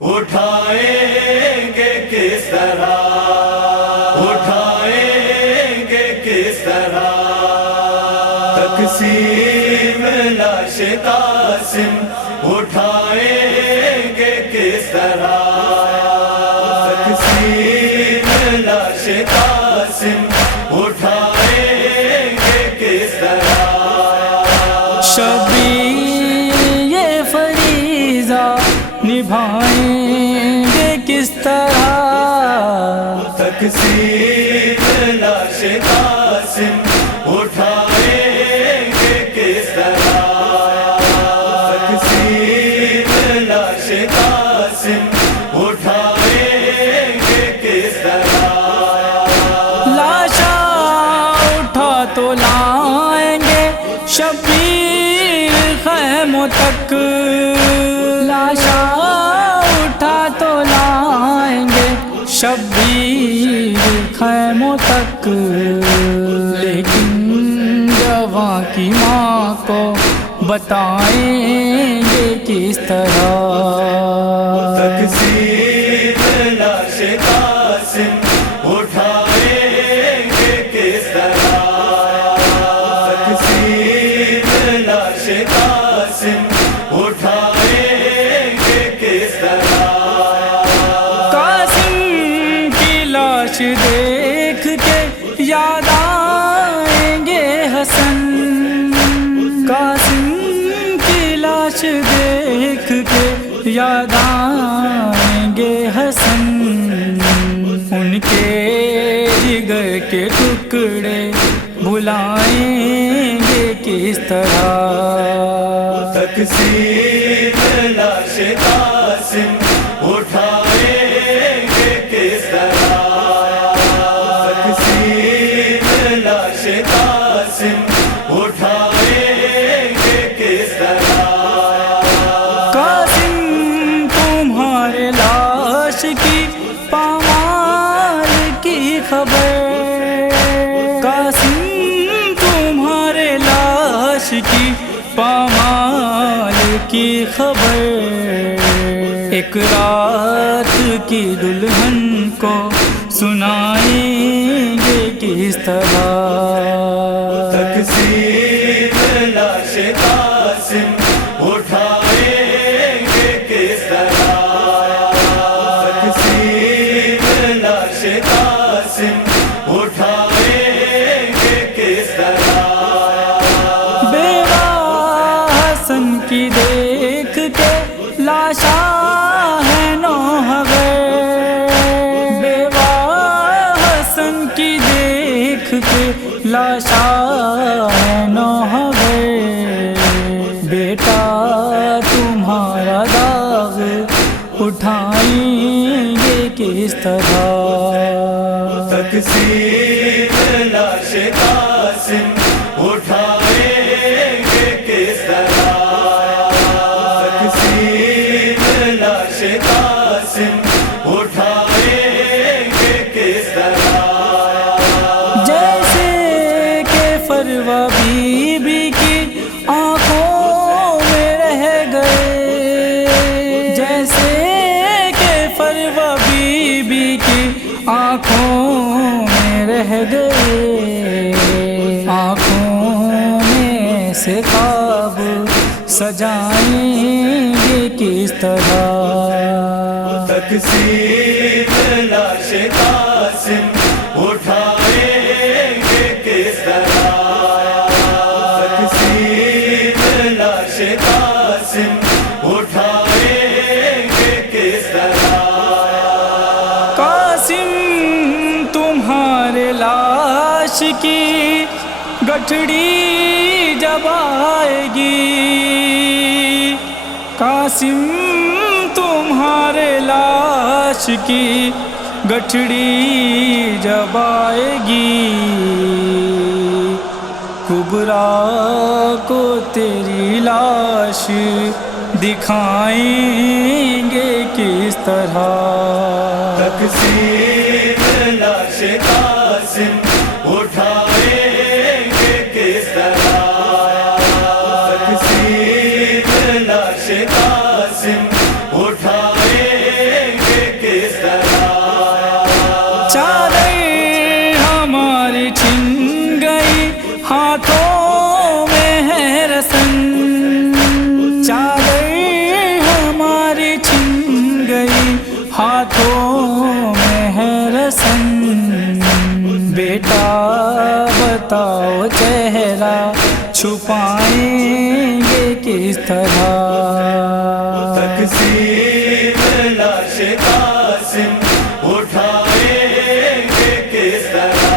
اٹھائیں گے کس طرح، اٹھائیں گے کس طرح تقسیم لاش قاسم، اٹھائیں گے کس طرح تقسیم لاش قاسم، اٹھائیں گے کس طرح شبیر یہ فریضہ نبھائیں گے کس طرح تقسیم لاش قاسم، اٹھائیں گے کس طرح تقسیم لاش قاسم، اٹھائیں گے کس طرح لاشا اٹھا تو لائیں گے شبیر خیموں تک، لاشا اٹھا تو لائیں گے شبیر خیموں تک، لیکن جواں کی ماں کو بتائیں گے کس طرح تقسیم لاش قاسم، اٹھائیں گے کس طرح تقسیم لاش قاسم، اٹھائیں گے کس طرح قاسم کی لاش دیکھ کے یاد آئیں گے حسن، قاسم کی لاش دیکھ کے یاد آئیں گے حسن، ان کے جگر کے ٹکڑے بلائیں گے کس طرح تقسیم لاش قاسم، اٹھائیں گے کس طرح تقسیم لاش قاسم، اٹھائیں گے کس طرح قاسم تمہارے لاش کی پامال کی خبر، قاسم تمہارے لاش کی پامال کی خبر، ایک رات کی دلہن کو سنائیں گے کس طرح تقسیم لاش قاسم، اٹھائیں گے کس طرح تقسیم لاش قاسم، اٹھائیں گے کس طرح بیوہ حسن کی دیکھ کے لاشا ہے نوح غیر، بیوہ حسن کی دیکھ کے لاشا ہے نوح غیر، بیٹا تمہارا داغ اٹھائیں گے کس طرح تقسیم لاش قاسم، اٹھائیں گے کس طرح تقسیم لاش قاسم، اٹھائیں گے کس طرح جیسے کہ فروا بی بی کی آنکھوں میں رہ گئے، جیسے کہ فروا بی بی کی آنکھوں میں رہ گئے، آنکھوں میں سے خواب سجائیں گے کس طرح تقسیم لاش قاسم، اٹھائیں گے کس طرح تقسیم لاش قاسم، اٹھائیں گے کس طرح قاسم تمہارے لاش کی گٹھڑی جب آئے گی، قاسم تمہارے لاش کی گٹھڑی جب آئے گی، کبریٰ کو تیری لاش دکھائیں گے کس طرح تقسیم لاش قاسم، اٹھائیں گے کس طرح تقسیم لاش قاسم، اٹھائیں گئی ہاتھوں میں ہے رسن، بیٹا بتاؤ چہرہ چھپائیں گے کس طرح؟ تقسیم لاش قاسم اٹھائیں گے کس طرح؟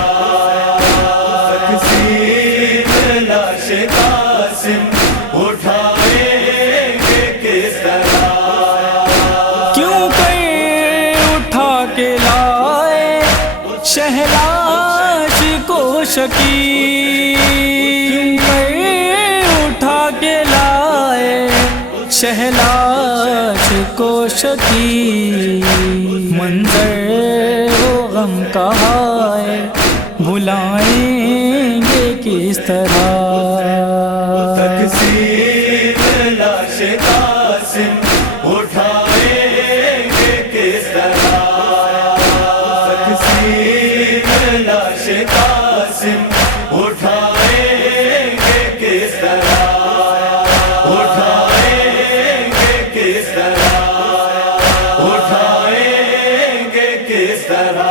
تقسیم لاش قاسم اٹھائیں گے کس طرح؟ کیوں کہ اٹھا کے لائے شہلاش کو شکی، اٹھا کے لائے شہلاش کو شکی، منظر و غم کا ہے بھلائیں گے کس طرح؟ تقسیم لاش قاسم اٹھائیں گے کس طرح؟ تقسیم لاش قاسم اٹھائیں گے کس طرح؟ اٹھائیں گے کس طرح؟ اٹھائیں گے کس طرح؟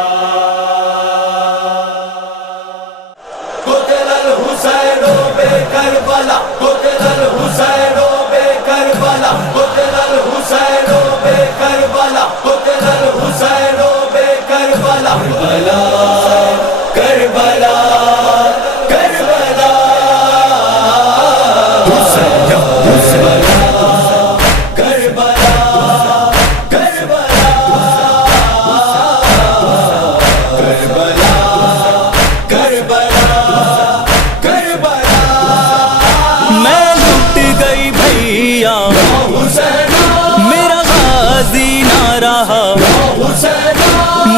قتل الحسین بکربلا، قتل الحسین بکربلا، قتل الحسین بکربلا، قتل الحسین بکربلا، کربلا کربلا کربلا، حسین حسین کربلا کربلا کربلا کربلا، میں لٹ گئی بھیا میرا غازی نہ رہا،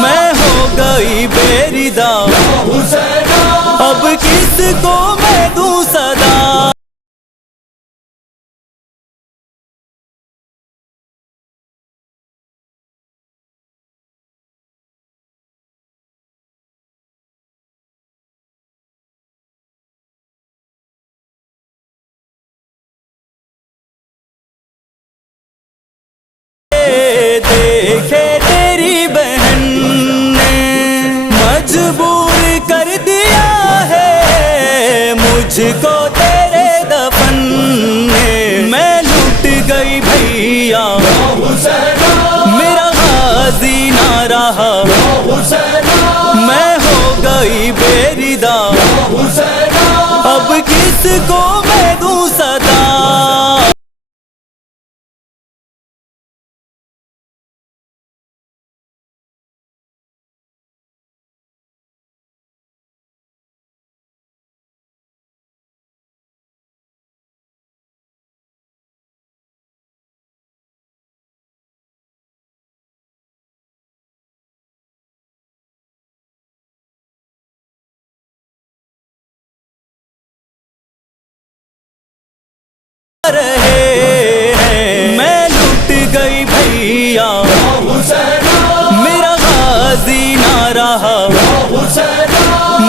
میں ہو گئی بے ردا، اب کس کو میں دوں صدا؟ دیکھے تیری بہن نے مجبور کر دیا ہے مجھ کو تیرے دفن نے، میں لٹ گئی بھیا میرا غازی نہ رہا، میں ہو گئی بے ردا، اب کس کو میں دوں صدا؟ رہے ہیں میں لٹ گئی بھیا میرا غازی نہ رہا،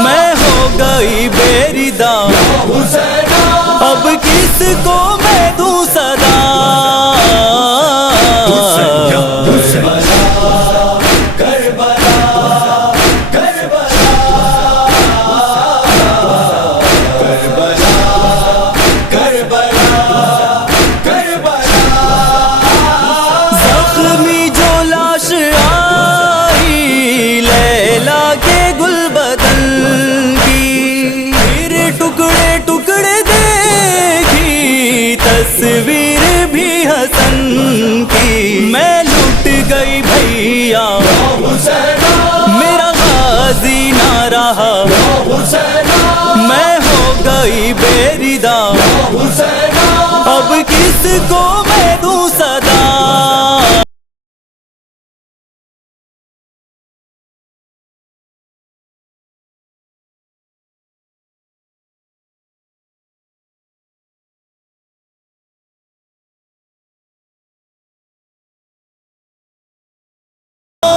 میں ہو گئی بے ردا، اب کس کو میں دوں صدا؟ زخمی جو لاش آئی لیلا کے گل بدن کی، پھر ٹکڑے ٹکڑے دیکھی تصویر بھی حسن کی، میں لٹ گئی بھیا میرا غازی نہ رہا، میں ہو گئی بے ردا، اب کس کو میں دوں صدا؟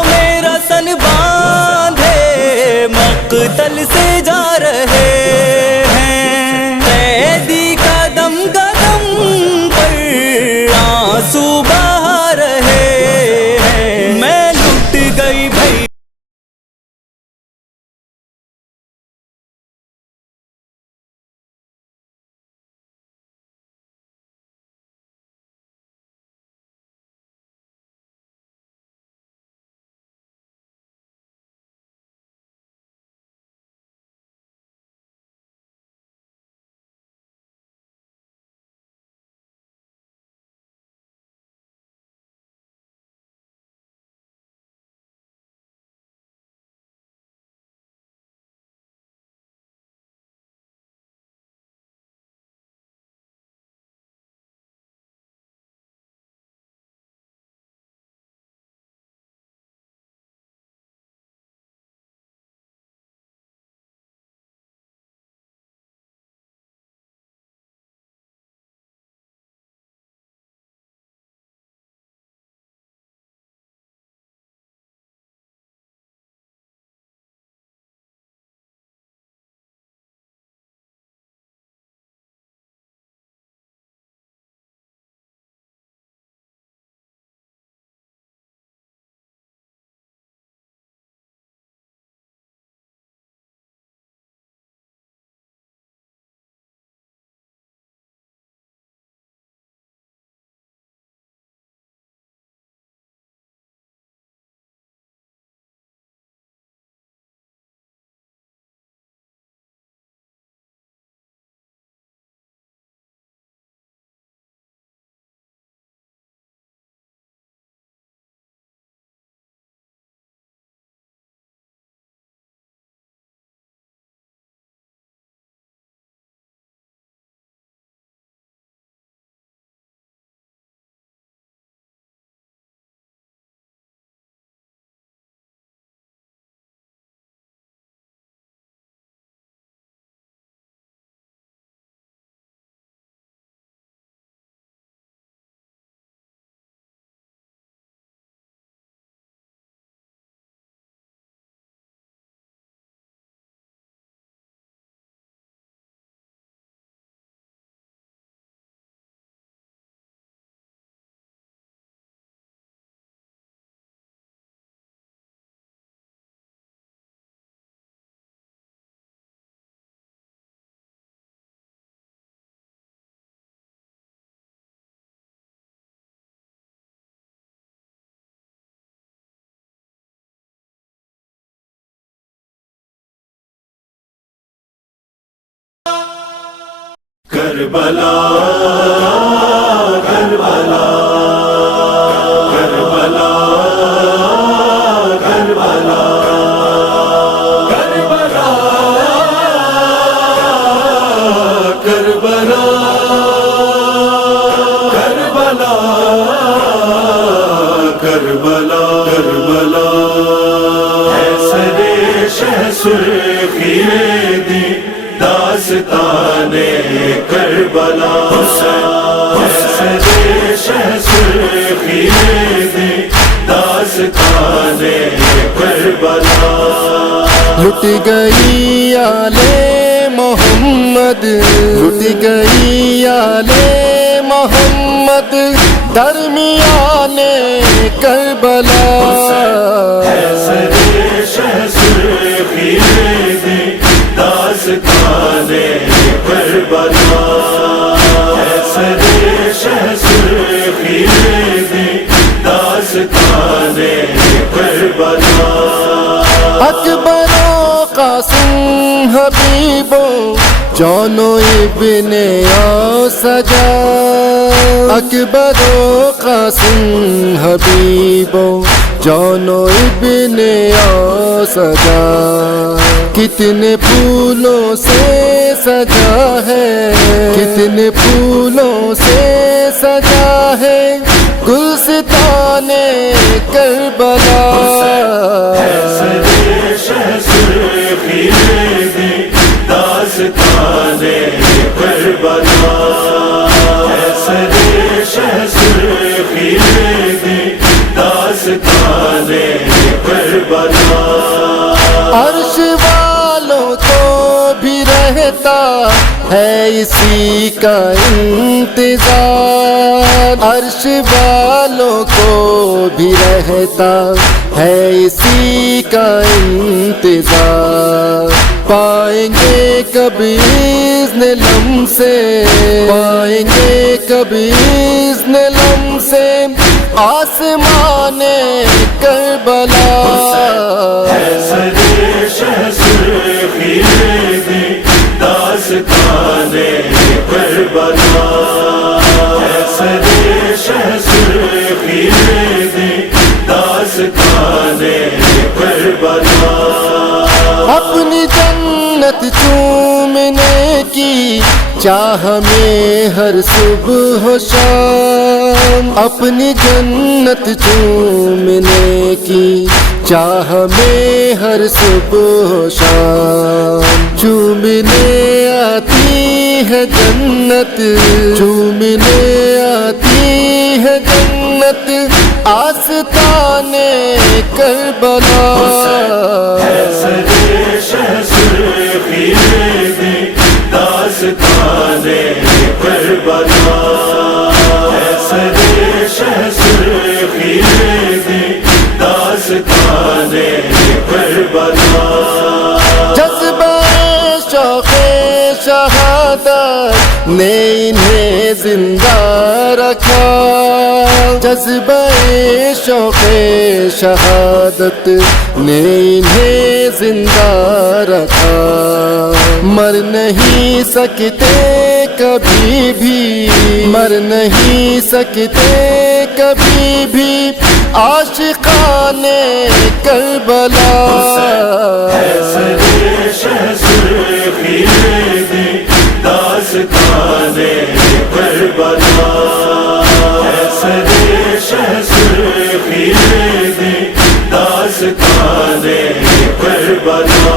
میرا سن باندھے مقتل سے جا رہے ہیں، قیدی قدم قدم پر کربلا کربلا کربلا کربلا کربلا کربلا کربلا کربلا کربلا ایسے شہ سرخی دی داستان کربلا ایسے شہ سرخی دی داستان کربلا لٹ گئی آل محمد لٹ گئی آل محمد درمیان کربلا ایسے شہ سرخی دی داستان کربلا ایسے شہ سرخی دی داستان کربلا اکبر و قاسم حبیبو جون و ابن سجا اکبر و قاسم حبیبو جون و ابن سجا کتنے پھولوں سے سجا ہے کتنے پھولوں سے سجا ہے گلستان کربلا شہ سرخی دی داستان کربلا ایسے شہ سرخی دی داستان کربلا عرش والوں کو بھی رہتا ہے اسی کا انتظار عرش والوں کو بھی رہتا ہے اسی کا انتظار پائیں گے کبھی اذن لم سے پائیں گے کبھی اذن لم سے آسمان کربلا ایسے شہ سرخی دی داستان کربلا ایسے شہ سرخی دی داستان کربلا اپنی جنت چومنے کی چاہ میں ہر صبح و شام اپنی جنت چومنے کی چاہ میں ہر صبح و شام چومنے آتی ہے جنت چومنے آتی ہے جنت آستان کربلا ایسے شہ سرخی دی داستان کربلا ایسے شہ سرخی دی داستان کربلا جذبہ شوق شہادت نے انہیں زندہ رکھا جذبہ شوق شہادت نے انہیں زندہ رکھا مر نہیں سکتے کبھی بھی مر نہیں سکتے کبھی بھی عاشقان کربلا ایسے شہ سرخی دی داستان کربلا ایسے شہ سرخی دی داستان کربلا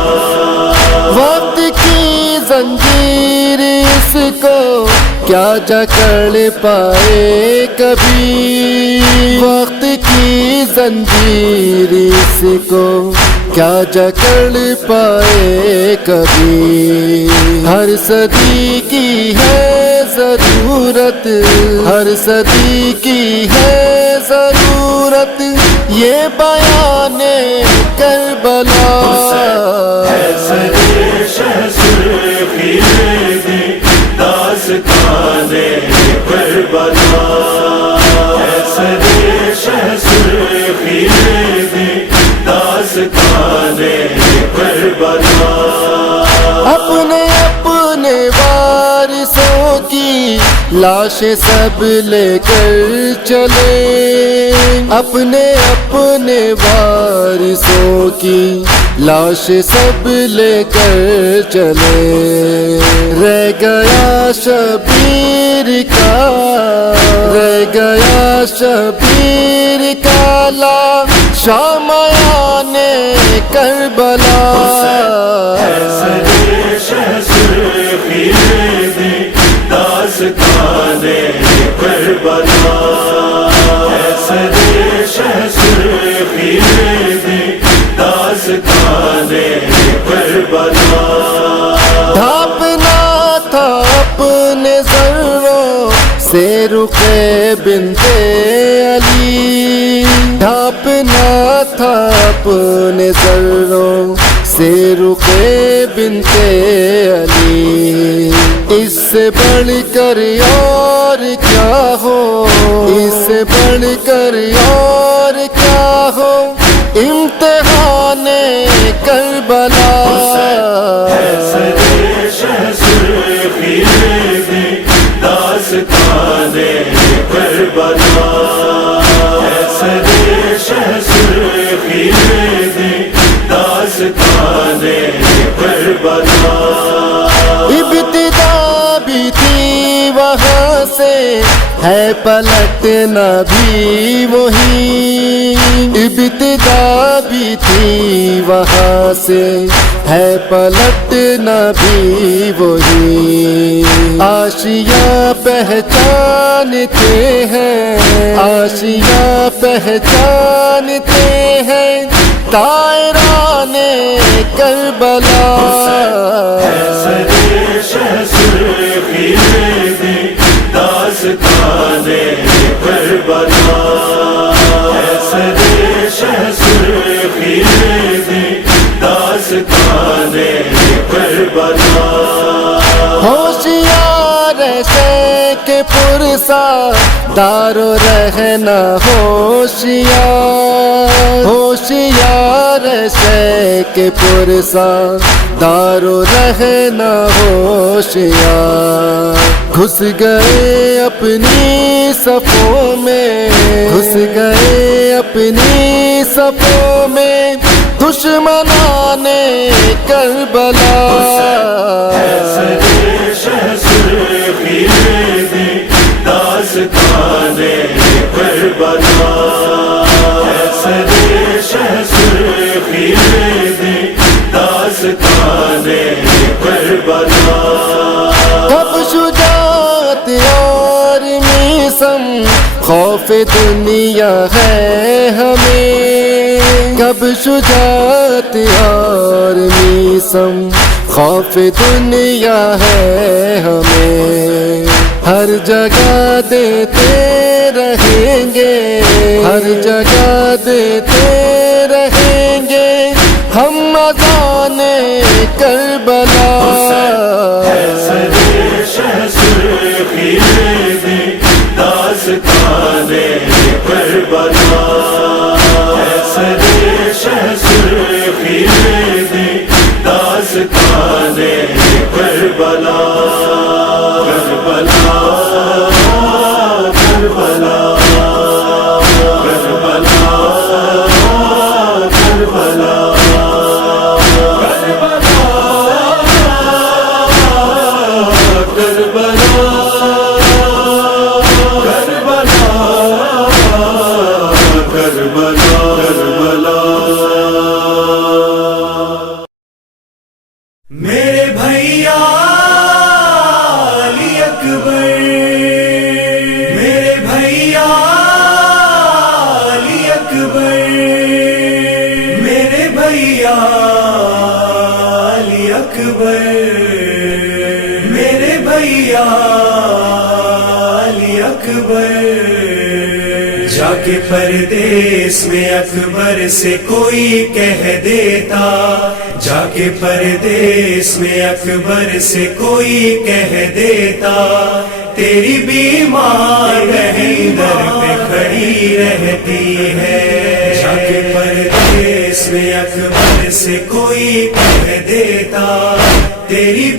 وقت کی زنجیر اس کو کیا جکڑ پائے کبھی وقت کی زنجیر اس کو کیا جکڑ پائے کبھی ہر صدی کی ہے ضرورت ہر صدی کی ہے ضرورت یہ بیان کربلا ایسے شہ سرخی دی داستان کربلا ایسے شہ سرخی دی داستان کربلا اپنے اپنے وارثوں لاشیں سب لے کر چلے اپنے اپنے وارثوں کی لاشیں سب لے کر چلے رہ گیا شبیر کا رہ گیا شبیر کا لاش شامیان کربلا داستان کربلا داستان کربلا ڈھانپنا تھا اپنے ذروں سے رخ بنت علی ڈھانپنا تھا اپنے ذروں سے رخ بنت علی اس سے بڑھ کر اور کیا ہو اس سے بڑھ کر اور کیا ہو امتحان کربلا داستان کربلا داستان کربلا ابتدا بھی تھی وہاں سے ہے پلٹنا بھی وہی ابتدا بھی تھی وہاں سے ہے پلٹنا بھی وہی آشیاں پہچانتے ہیں آشیاں پہچانتے ہیں طائران کربلا داستان کربلا داستان کربلا ہوشیار ایسے کہ پرسا دارو رہنا ہوشیار ہوشیار ایسے کہ پرسا دارو رہنا ہوشیار گھس گئے اپنی صفوں میں گھس گئے اپنی صفوں میں دشمنان کربلا داستان کربلا داستان کربلا کب شجاعت اور میثم خوف دنیا ہے ہمیں کب شجاعت اور میثم خوف دنیا ہے ہمیں ہر جگہ دیتے رہیں گے ہر جگہ دیتے رہیں گے ہم اذان کربلا داستان کربلا داستان کربلا کربلا کربلا کربلا میرے بھیا علی اکبر میرے بھیا علی اکبر میرے بھیا علی اکبر میرے بھیا علی اکبر جا کے پردیس میں اکبر سے کوئی کہہ دیتا جا کے پردیس میں اکبر سے کوئی کہہ دیتا تیری بیمار بہن در پہ کھڑی رہتی ہے جا کے پردیس میں اکبر سے کوئی کہہ دیتا تیری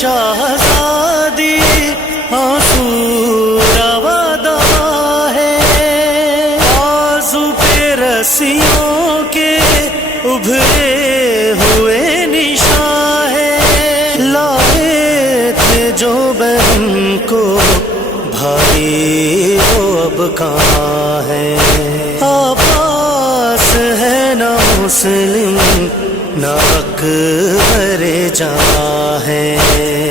شہزادی آنسو روا دوا ہے، آنسو پہ رسیوں کے ابھرے ہوئے نشاں ہے، لائے تھے جو بہن کو بھائی وہ اب کہاں ہے، عباس ہے نہ مسلم نہ اکبر جہاں ہے،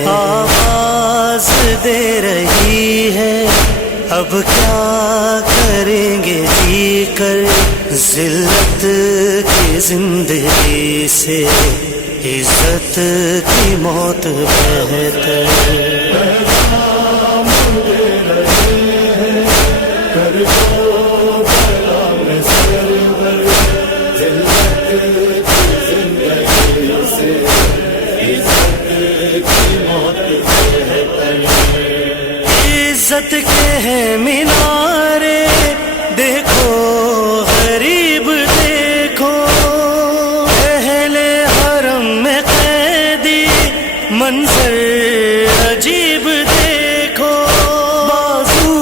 آواز دے رہی ہے اب کیا کریں گے جی کر، ذلت کی زندگی سے عزت کی موت بہتر۔ عزت کے ہیں مینارے دیکھو غریب دیکھو، اہل حرم میں قیدی منظر عجیب دیکھو، بازو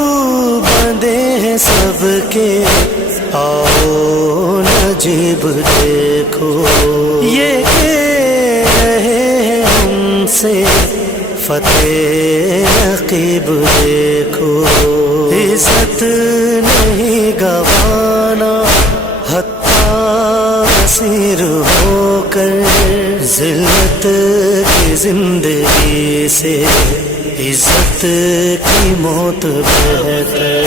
بندے ہیں سب کے آؤ نجیب دیکھو، یہ کہہ رہے ہیں ہم سے فتح نقیب دیکھو، عزت نہیں گوانا حتیٰ اسیر ہو کر، ذلت کی زندگی سے عزت کی موت بہتر۔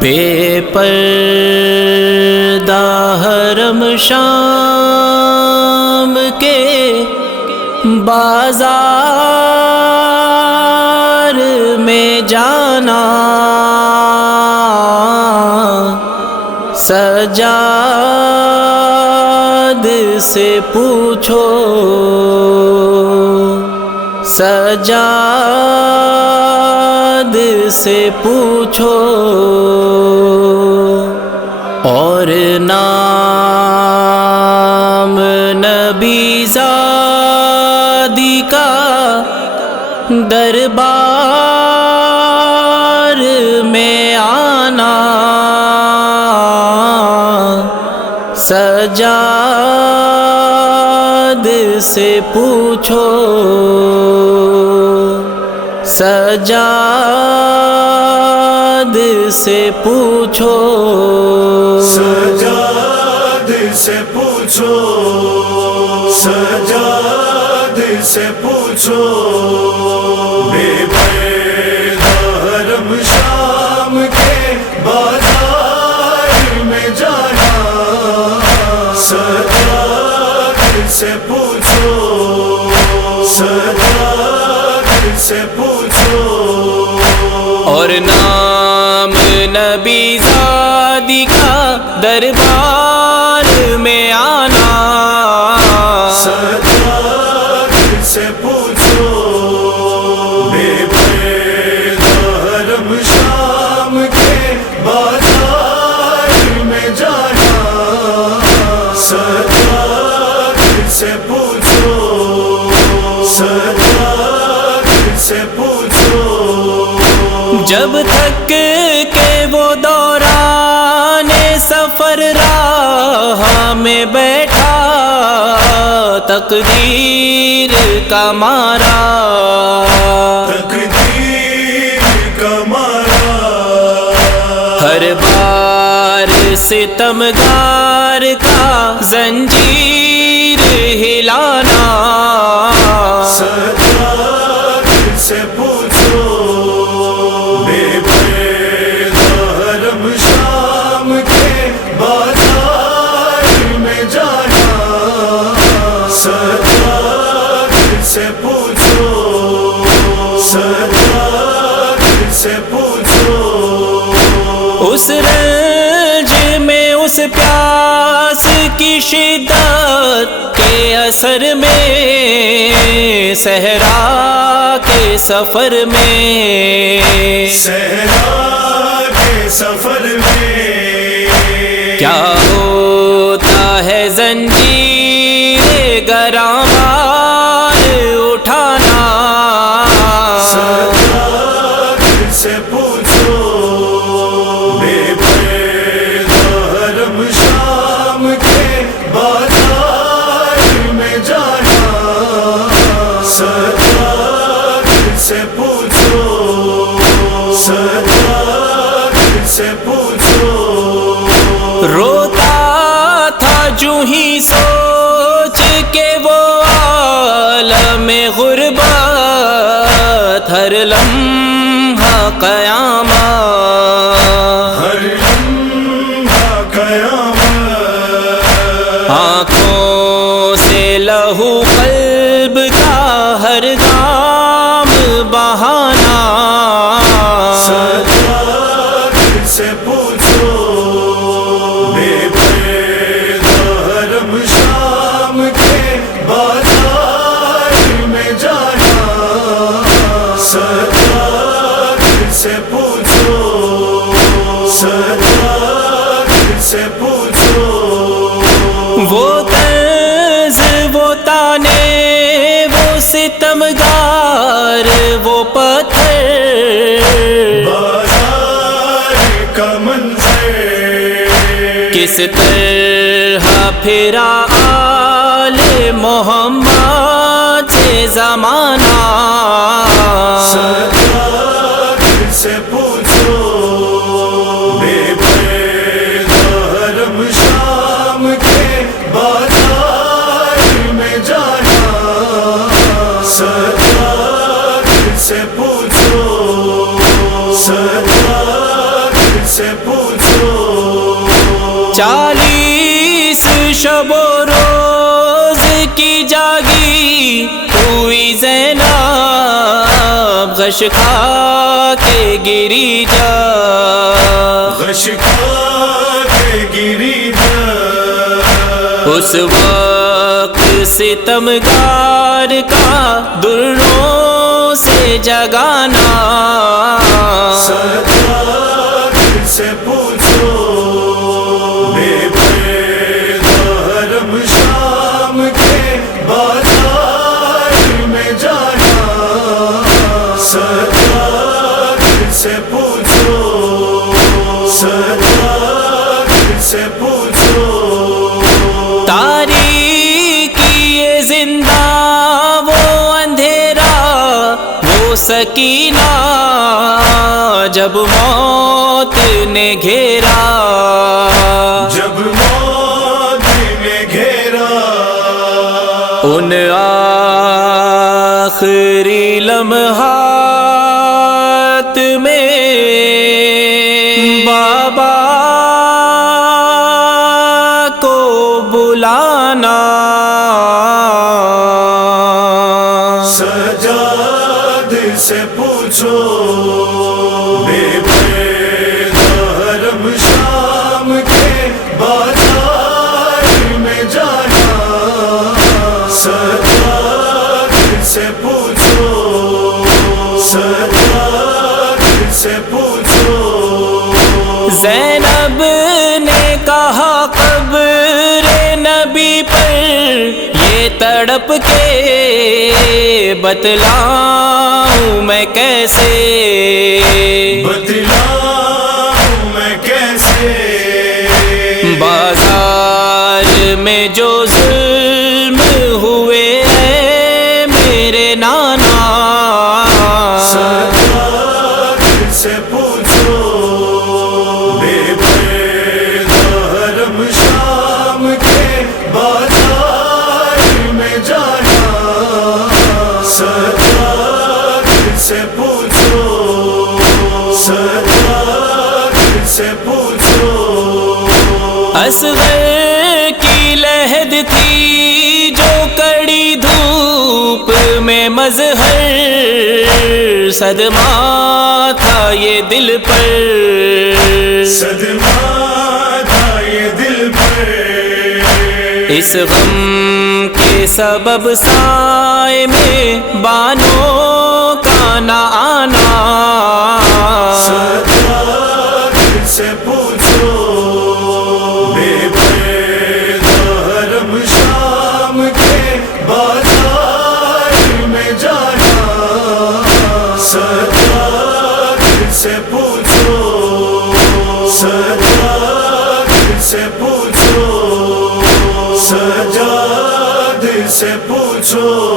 بے پردہ حرم شام کے بازار میں جانا، سجاد سے پوچھو، سجاد سے پوچھو، اور نام نبی زادی کا دربار میں آنا، سجاد سے پوچھو، سجاد سے پوچھو، سجاد سے پوچھو، سجاد سے پوچھو، بے پردہ حرم شام کے بازار میں جانا، سجاد سے پوچھو، سجاد سے پوچھو، اور نام نبی زادی کا دربار میں آنا، سجاد سے پوچھو، بے پردہ حرم شام کے بازار میں جانا، سجاد سے پوچھو، سجاد سے پوچھو، جب تک کہ وہ دوران سفر راہ میں بیٹھا، تقدیر کا مارا، تقدیر کا مارا، ہر بار ستمگار کا زنجیر ہلانا، سجاد سے پوچھو، بے پردہ حرم پوچھو، اس رنج میں اس پیاس کی شدت کے اثر میں، صحرا کے سفر میں، صحرا کے سفر میں کیا ہوتا ہے زنجیر گراں بار اٹھانا، سجاد سے پوچھو، بے پرد حرم شام کے بازار میں جانا، سجاد سے پوچھو، سجاد سے پوچھو، روتا تھا جو ہی سوچ کے وہ عالم غربت، ہر لمحہ قیامت، ہر لمحہ قیامت، آنکھوں سے لہو قلب کا ہر گام بہانا، سجاد سے پوچھو، بے پرد حرم شام کے بازار میں جانا، سجاد سے پوچھو، سجاد سے پوچھو، وہ طنز وہ تانے وہ ستمگار وہ پتھر، بازار کا منظر کس طرح پھرا آل محمد سے زمانہ، سجاد سے پوچھو، بے پرد حرم شام کے بازار میں جانا، سجاد سے پوچھو، سجاد سے پوچھو، 40 شب و روز کی جاگی ہوئی زینب، غش کھا کے گری جا، غش کھا کے گری جا، اس وقت ستمگار کا دروں سے جگانا، سجاد سے پوچھو، بے پرد حرم شام کے بازار میں جانا، سجاد سے پوچھو، سجاد سے پوچھو، تاریکی یہ زندہ وہ اندھیرا وہ سکینہ، جب موت نے گھیرا، جب موت نے گھیرا، ان آخری لمحات میں بابا کو بلانا، سجاد سے پوچھو، بے پرد حرم شام کے بازار میں جانا، سجاد سے پوچھو، سجاد سے پوچھو، زینب نے کہا قبر نبی پر یہ تڑپ کے بتلاؤں میں کیسے، بتلاؤں میں کیسے، بازار میں جو ظلم ہوئے ہیں میرے نانا، سجاد سے پوچھو، بے پرد حرم شام کے بازار میں جانا، سجاد سے پوچھو، سجاد سے پوچھو، اصغر کی لہد تھی جو کڑی دھوپ میں مظہر، صدمہ تھا تھا یہ دل پر، صدمہ تھا یہ دل پر، اس غم کے سبب سائے میں بانوں کا نہ آنا، سجاد سے پوچھو بے پردہ حرم شام کے بازار میں جانا، سجاد سے پوچھو، سجاد سے پوچھو، سجاد سے پوچھو۔